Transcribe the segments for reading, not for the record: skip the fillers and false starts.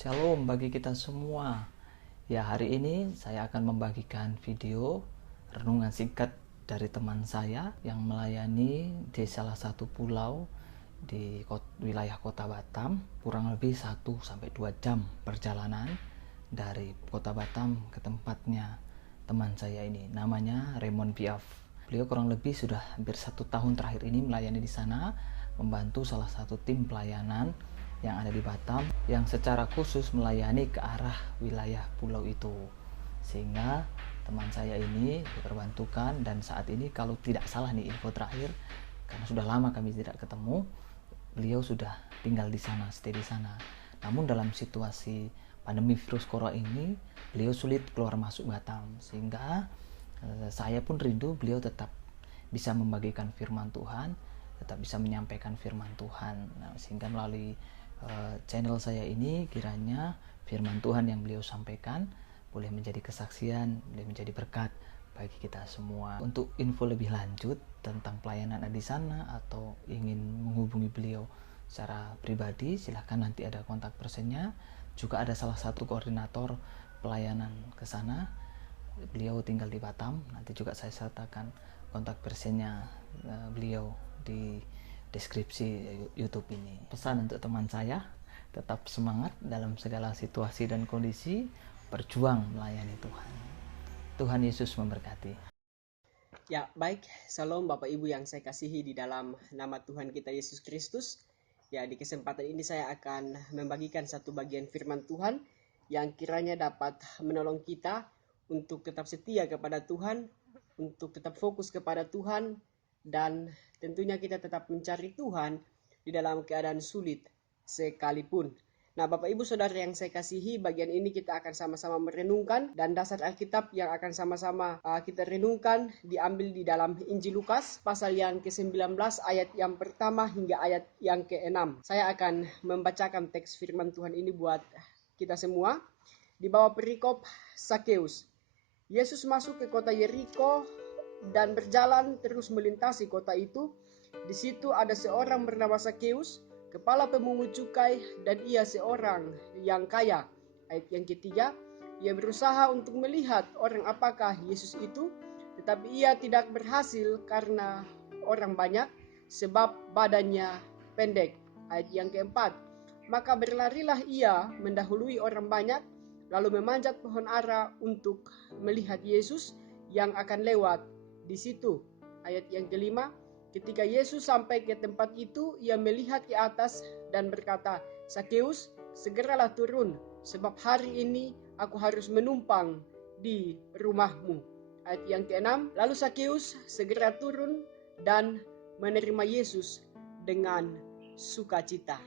Shalom bagi kita semua. Ya, hari ini saya akan membagikan video renungan singkat dari teman saya yang melayani di salah satu pulau di wilayah Kota Batam, kurang lebih 1-2 jam perjalanan dari Kota Batam ke tempatnya teman saya ini. Namanya Raymond Piaf. Beliau kurang lebih sudah hampir 1 tahun terakhir ini melayani di sana, membantu salah satu tim pelayanan yang ada di Batam yang secara khusus melayani ke arah wilayah pulau itu, sehingga teman saya ini diperbantukan. Dan saat ini kalau tidak salah nih info terakhir, karena sudah lama kami tidak ketemu, beliau sudah tinggal di sana, stay di sana. Namun dalam situasi pandemi virus corona ini, beliau sulit keluar masuk Batam, sehingga saya pun rindu beliau tetap bisa membagikan firman Tuhan, tetap bisa menyampaikan firman Tuhan. Nah, sehingga melalui channel saya ini, kiranya firman Tuhan yang beliau sampaikan boleh menjadi kesaksian, boleh menjadi berkat bagi kita semua. Untuk info lebih lanjut tentang pelayanan di sana atau ingin menghubungi beliau secara pribadi, silahkan, nanti ada kontak personnya. Juga ada salah satu koordinator pelayanan ke sana, beliau tinggal di Batam. Nanti juga saya sertakan kontak personnya beliau di deskripsi YouTube ini. Pesan untuk teman saya, tetap semangat dalam segala situasi dan kondisi, berjuang melayani Tuhan. Tuhan Yesus memberkati. Ya, baik. Salam Bapak Ibu yang saya kasihi di dalam nama Tuhan kita Yesus Kristus. Ya, di kesempatan ini saya akan membagikan satu bagian firman Tuhan yang kiranya dapat menolong kita untuk tetap setia kepada Tuhan, untuk tetap fokus kepada Tuhan, dan tentunya kita tetap mencari Tuhan di dalam keadaan sulit sekalipun. Nah, Bapak Ibu Saudara yang saya kasihi, bagian ini kita akan sama-sama merenungkan, dan dasar Alkitab yang akan sama-sama kita renungkan diambil di dalam Injil Lukas pasal yang ke-19 ayat yang pertama hingga ayat yang ke-6. Saya akan membacakan teks firman Tuhan ini buat kita semua. Di bawah perikop Sakeus. Yesus masuk ke kota Yeriko dan berjalan terus melintasi kota itu. Di situ ada seorang bernama Sakeus, kepala pemungut cukai, dan ia seorang yang kaya. Ayat yang ketiga, ia berusaha untuk melihat orang apakah Yesus itu, tetapi ia tidak berhasil karena orang banyak, sebab badannya pendek. Ayat yang keempat, maka berlarilah ia mendahului orang banyak, lalu memanjat pohon ara untuk melihat Yesus yang akan lewat di situ. Ayat yang kelima, ketika Yesus sampai ke tempat itu, ia melihat ke atas dan berkata, Sakeus, segeralah turun, sebab hari ini aku harus menumpang di rumahmu. Ayat yang keenam, lalu Sakeus segera turun dan menerima Yesus dengan sukacita.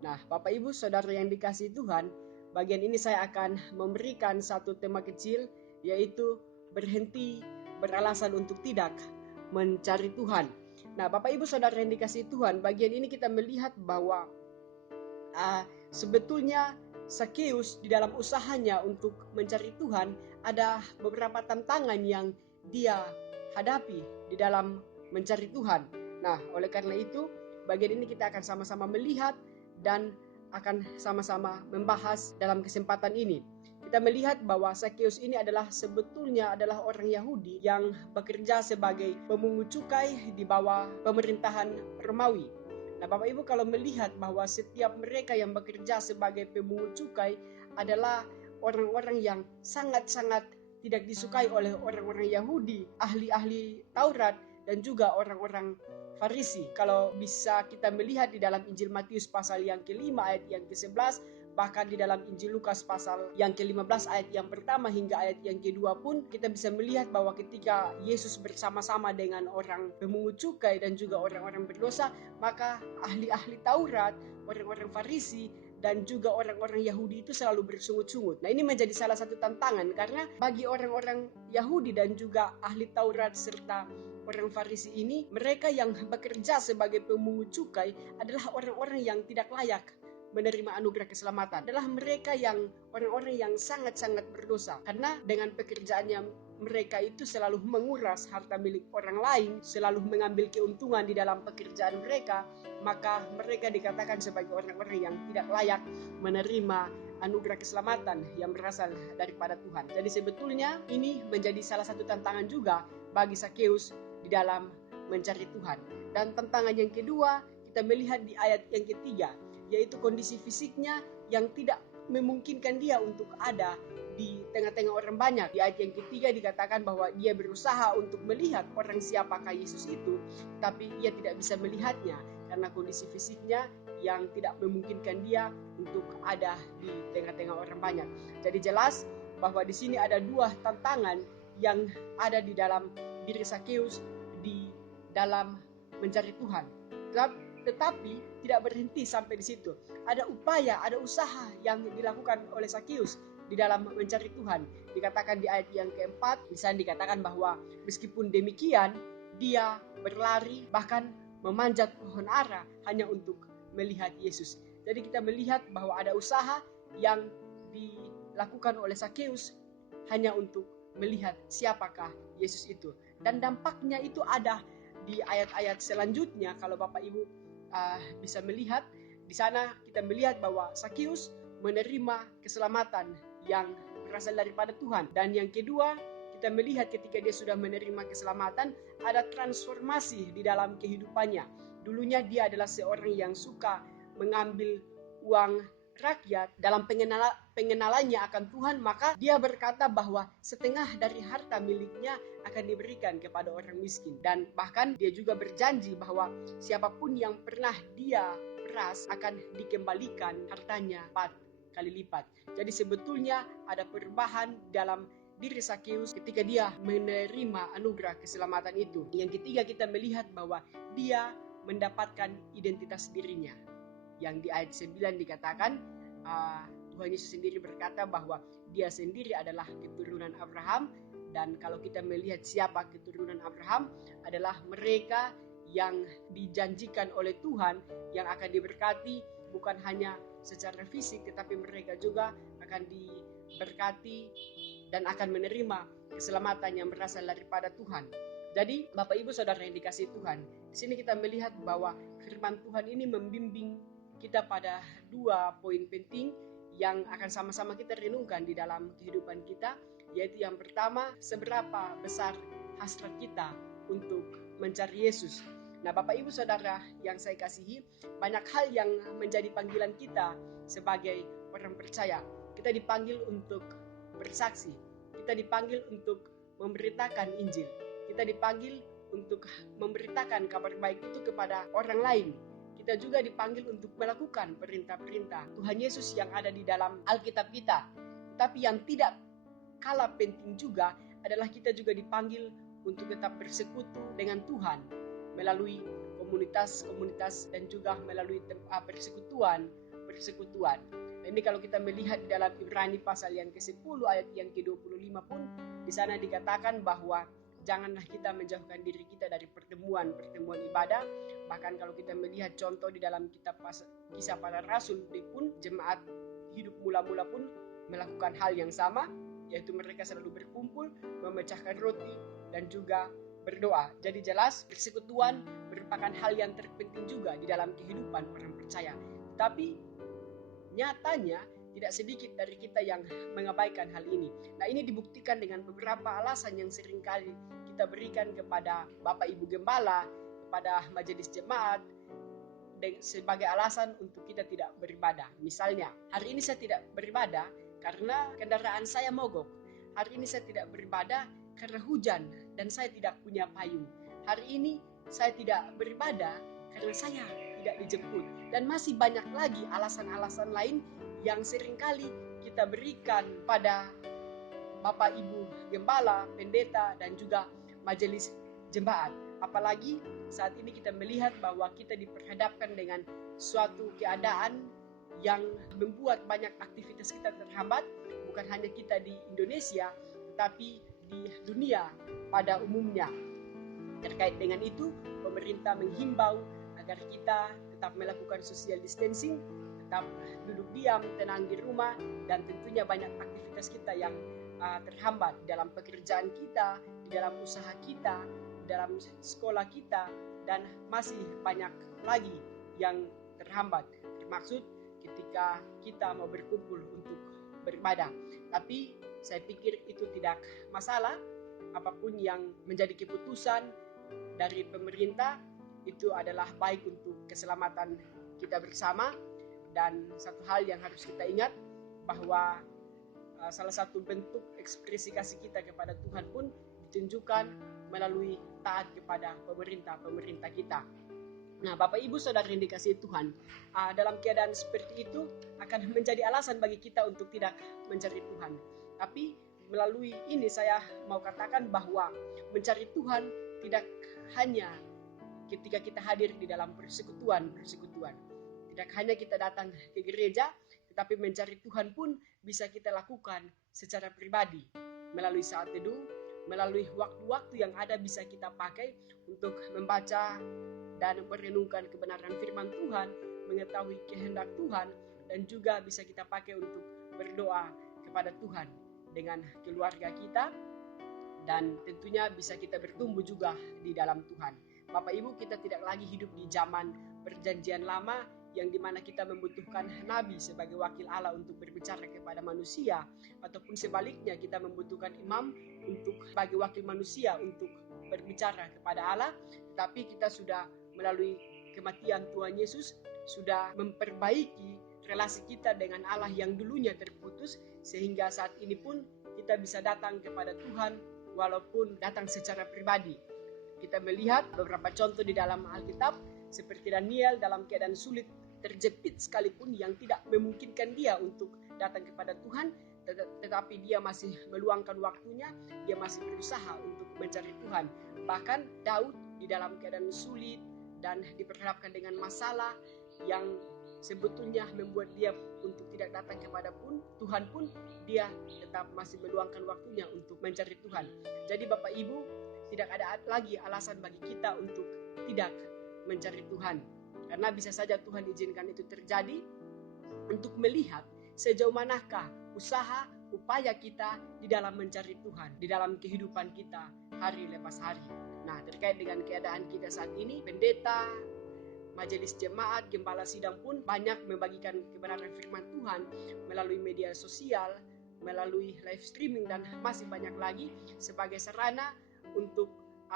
Nah, Bapak Ibu Saudara yang dikasihi Tuhan, bagian ini saya akan memberikan satu tema kecil, yaitu berhenti beralasan untuk tidak mencari Tuhan. Nah, Bapak Ibu Saudara yang dikasihi Tuhan, bagian ini kita melihat bahwa sebetulnya Sakeus di dalam usahanya untuk mencari Tuhan ada beberapa tantangan yang dia hadapi di dalam mencari Tuhan. Nah, oleh karena itu, bagian ini kita akan sama-sama melihat dan akan sama-sama membahas dalam kesempatan ini. Kita melihat bahwa Sakeus ini sebetulnya adalah orang Yahudi yang bekerja sebagai pemungut cukai di bawah pemerintahan Romawi. Nah, Bapak Ibu kalau melihat bahwa setiap mereka yang bekerja sebagai pemungut cukai adalah orang-orang yang sangat-sangat tidak disukai oleh orang-orang Yahudi, ahli-ahli Taurat, dan juga orang-orang Farisi. Kalau bisa kita melihat di dalam Injil Matius pasal yang ke-5 ayat yang ke-11, bahkan di dalam Injil Lukas pasal yang ke-15 ayat yang pertama hingga ayat yang ke-2 pun kita bisa melihat bahwa ketika Yesus bersama-sama dengan orang pemungut cukai dan juga orang-orang berdosa, maka ahli-ahli Taurat, orang-orang Farisi, dan juga orang-orang Yahudi itu selalu bersungut-sungut. Nah, ini menjadi salah satu tantangan karena bagi orang-orang Yahudi dan juga ahli Taurat serta orang Farisi ini, mereka yang bekerja sebagai pemungut cukai adalah orang-orang yang tidak layak menerima anugerah keselamatan adalah mereka yang orang-orang yang sangat-sangat berdosa. Karena dengan pekerjaannya mereka itu selalu menguras harta milik orang lain, selalu mengambil keuntungan di dalam pekerjaan mereka, maka mereka dikatakan sebagai orang-orang yang tidak layak menerima anugerah keselamatan yang berasal daripada Tuhan. Jadi sebetulnya ini menjadi salah satu tantangan juga bagi Sakeus di dalam mencari Tuhan. Dan tantangan yang kedua kita melihat di ayat yang ketiga, yaitu kondisi fisiknya yang tidak memungkinkan dia untuk ada di tengah-tengah orang banyak. Di ayat yang ketiga dikatakan bahwa dia berusaha untuk melihat orang siapakah Yesus itu, tapi ia tidak bisa melihatnya karena kondisi fisiknya yang tidak memungkinkan dia untuk ada di tengah-tengah orang banyak. Jadi jelas bahwa di sini ada dua tantangan yang ada di dalam diri Sakeus di dalam mencari Tuhan. Tetapi tidak berhenti sampai di situ. Ada upaya, ada usaha yang dilakukan oleh Sakeus di dalam mencari Tuhan. Dikatakan di ayat yang keempat, misalnya dikatakan bahwa meskipun demikian, dia berlari bahkan memanjat pohon ara hanya untuk melihat Yesus. Jadi kita melihat bahwa ada usaha yang dilakukan oleh Sakeus hanya untuk melihat siapakah Yesus itu. Dan dampaknya itu ada di ayat-ayat selanjutnya. Kalau Bapak Ibu bisa melihat, di sana kita melihat bahwa Sakeus menerima keselamatan yang berasal daripada Tuhan. Dan yang kedua, kita melihat ketika dia sudah menerima keselamatan, ada transformasi di dalam kehidupannya. Dulunya dia adalah seorang yang suka mengambil uang rakyat. Dalam pengenalannya akan Tuhan, maka dia berkata bahwa setengah dari harta miliknya akan diberikan kepada orang miskin. Dan bahkan dia juga berjanji bahwa siapapun yang pernah dia peras akan dikembalikan hartanya 4 kali lipat. Jadi sebetulnya ada perubahan dalam diri Sakeus ketika dia menerima anugerah keselamatan itu. Yang ketiga, kita melihat bahwa dia mendapatkan identitas dirinya. Yang di ayat 9 dikatakan Tuhan Yesus sendiri berkata bahwa dia sendiri adalah keturunan Abraham. Dan kalau kita melihat siapa keturunan Abraham, adalah mereka yang dijanjikan oleh Tuhan yang akan diberkati bukan hanya secara fisik, tetapi mereka juga akan diberkati dan akan menerima keselamatan yang berasal daripada Tuhan. Jadi Bapak Ibu Saudara yang dikasihi Tuhan, di sini kita melihat bahwa firman Tuhan ini membimbing kita pada dua poin penting yang akan sama-sama kita renungkan di dalam kehidupan kita, yaitu yang pertama, seberapa besar hasrat kita untuk mencari Yesus. Nah, Bapak Ibu Saudara yang saya kasihi, banyak hal yang menjadi panggilan kita sebagai orang percaya. Kita dipanggil untuk bersaksi, kita dipanggil untuk memberitakan Injil, kita dipanggil untuk memberitakan kabar baik itu kepada orang lain. Kita juga dipanggil untuk melakukan perintah-perintah Tuhan Yesus yang ada di dalam Alkitab kita. Tetapi yang tidak kalah penting juga adalah kita juga dipanggil untuk tetap bersekutu dengan Tuhan melalui komunitas-komunitas dan juga melalui persekutuan. Ini kalau kita melihat di dalam Ibrani pasal yang ke-10 ayat yang ke-25 pun di sana dikatakan bahwa janganlah kita menjauhkan diri kita dari pertemuan ibadah. Bahkan kalau kita melihat contoh di dalam kitab Kisah Para Rasul pun, jemaat hidup mula-mula pun melakukan hal yang sama, yaitu mereka selalu berkumpul, memecahkan roti, dan juga berdoa. Jadi jelas persekutuan merupakan hal yang terpenting juga di dalam kehidupan orang percaya. Tapi nyatanya tidak sedikit dari kita yang mengabaikan hal ini. Nah, ini dibuktikan dengan beberapa alasan yang seringkali kita berikan kepada Bapak Ibu Gembala, kepada majelis jemaat, sebagai alasan untuk kita tidak beribadah. Misalnya, hari ini saya tidak beribadah karena kendaraan saya mogok. Hari ini saya tidak beribadah karena hujan dan saya tidak punya payung. Hari ini saya tidak beribadah karena saya tidak dijemput. Dan masih banyak lagi alasan-alasan lain yang seringkali kita berikan pada Bapak Ibu Gembala, pendeta, dan juga majelis jemaat. Apalagi saat ini kita melihat bahwa kita diperhadapkan dengan suatu keadaan yang membuat banyak aktivitas kita terhambat, bukan hanya kita di Indonesia, tetapi di dunia pada umumnya. Terkait dengan itu, pemerintah menghimbau agar kita tetap melakukan social distancing, tetap duduk diam, tenang di rumah, dan tentunya banyak aktivitas kita yang terhambat dalam pekerjaan kita, di dalam usaha kita, di dalam sekolah kita, dan masih banyak lagi yang terhambat, termaksud ketika kita mau berkumpul untuk beribadah. Tapi saya pikir itu tidak masalah. Apapun yang menjadi keputusan dari pemerintah itu adalah baik untuk keselamatan kita bersama. Dan satu hal yang harus kita ingat, bahwa salah satu bentuk ekspresi kasih kita kepada Tuhan pun ditunjukkan melalui taat kepada pemerintah kita. Nah, Bapak Ibu Saudara yang dikasihi Tuhan, dalam keadaan seperti itu akan menjadi alasan bagi kita untuk tidak mencari Tuhan. Tapi melalui ini saya mau katakan bahwa mencari Tuhan tidak hanya ketika kita hadir di dalam persekutuan. Tidak hanya kita datang ke gereja, tetapi mencari Tuhan pun bisa kita lakukan secara pribadi. Melalui saat teduh, melalui waktu-waktu yang ada bisa kita pakai untuk membaca dan merenungkan kebenaran firman Tuhan, mengetahui kehendak Tuhan, dan juga bisa kita pakai untuk berdoa kepada Tuhan dengan keluarga kita, dan tentunya bisa kita bertumbuh juga di dalam Tuhan. Bapak Ibu, kita tidak lagi hidup di zaman perjanjian lama yang dimana kita membutuhkan nabi sebagai wakil Allah untuk berbicara kepada manusia, ataupun sebaliknya kita membutuhkan imam untuk sebagai wakil manusia untuk berbicara kepada Allah. Tetapi kita sudah melalui kematian Tuhan Yesus sudah memperbaiki relasi kita dengan Allah yang dulunya terputus, sehingga saat ini pun kita bisa datang kepada Tuhan walaupun datang secara pribadi. Kita melihat beberapa contoh di dalam Alkitab, seperti Daniel dalam keadaan sulit, terjepit sekalipun, yang tidak memungkinkan dia untuk datang kepada Tuhan, tetapi dia masih meluangkan waktunya, dia masih berusaha untuk mencari Tuhan. Bahkan Daud di dalam keadaan sulit dan diperhadapkan dengan masalah yang sebetulnya membuat dia untuk tidak datang kepada Tuhan pun, dia tetap masih meluangkan waktunya untuk mencari Tuhan. Jadi Bapak Ibu, tidak ada lagi alasan bagi kita untuk tidak mencari Tuhan. Karena bisa saja Tuhan izinkan itu terjadi untuk melihat sejauh manakah usaha, upaya kita di dalam mencari Tuhan, di dalam kehidupan kita hari lepas hari. Nah, terkait dengan keadaan kita saat ini, pendeta, majelis jemaat, gembala sidang pun banyak membagikan kebenaran firman Tuhan melalui media sosial, melalui live streaming, dan masih banyak lagi sebagai sarana untuk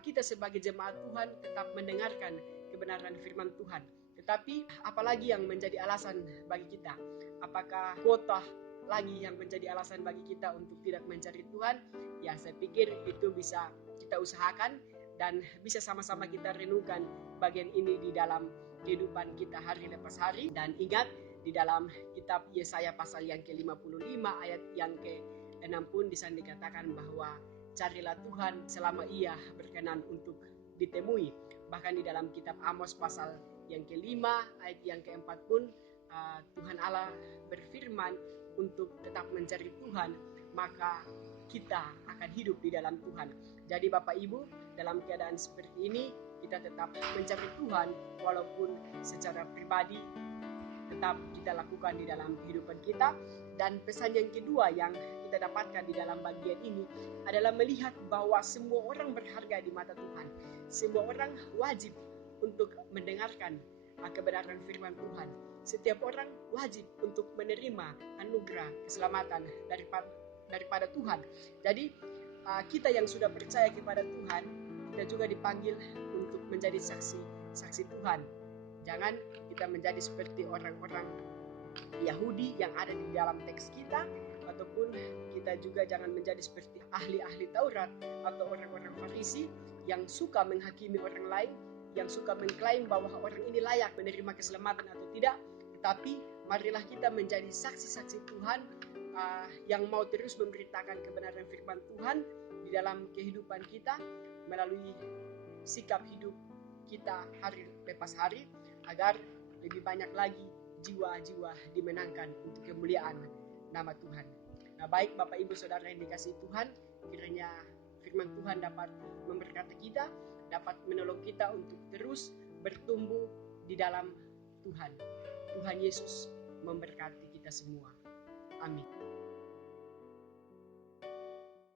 kita sebagai jemaat Tuhan tetap mendengarkan kebenaran firman Tuhan. Tetapi apalagi yang menjadi alasan bagi kita? Apakah kuota lagi yang menjadi alasan bagi kita untuk tidak mencari Tuhan? Ya, saya pikir itu bisa kita usahakan dan bisa sama-sama kita renungkan bagian ini di dalam kehidupan kita hari lepas hari. Dan ingat, di dalam kitab Yesaya pasal yang ke-55 ayat yang ke-6 pun di sana dikatakan bahwa carilah Tuhan selama ia berkenan untuk ditemui. Bahkan di dalam kitab Amos pasal yang ke-5 ayat yang ke-4 pun Tuhan Allah berfirman untuk tetap mencari Tuhan, maka kita akan hidup di dalam Tuhan. Jadi Bapak Ibu, dalam keadaan seperti ini kita tetap mencari Tuhan walaupun secara pribadi tetap kita lakukan di dalam kehidupan kita. Dan pesan yang kedua yang kita dapatkan di dalam bagian ini adalah melihat bahwa semua orang berharga di mata Tuhan. Semua orang wajib untuk mendengarkan kebenaran firman Tuhan. Setiap orang wajib untuk menerima anugerah keselamatan daripada Tuhan. Jadi kita yang sudah percaya kepada Tuhan, kita juga dipanggil untuk menjadi saksi Tuhan. Jangan kita menjadi seperti orang-orang Yahudi yang ada di dalam teks kita, ataupun kita juga jangan menjadi seperti ahli-ahli Taurat atau orang-orang Farisi yang suka menghakimi orang lain, yang suka mengklaim bahwa orang ini layak menerima keselamatan atau tidak. Tetapi marilah kita menjadi saksi-saksi Tuhan yang mau terus memberitakan kebenaran firman Tuhan di dalam kehidupan kita melalui sikap hidup kita hari lepas hari, agar lebih banyak lagi jiwa-jiwa dimenangkan untuk kemuliaan nama Tuhan. Nah, baik Bapak Ibu Saudara yang dikasihi Tuhan, kiranya firman Tuhan dapat memberkati kita, dapat menolong kita untuk terus bertumbuh di dalam Tuhan Yesus memberkati kita semua. Amin.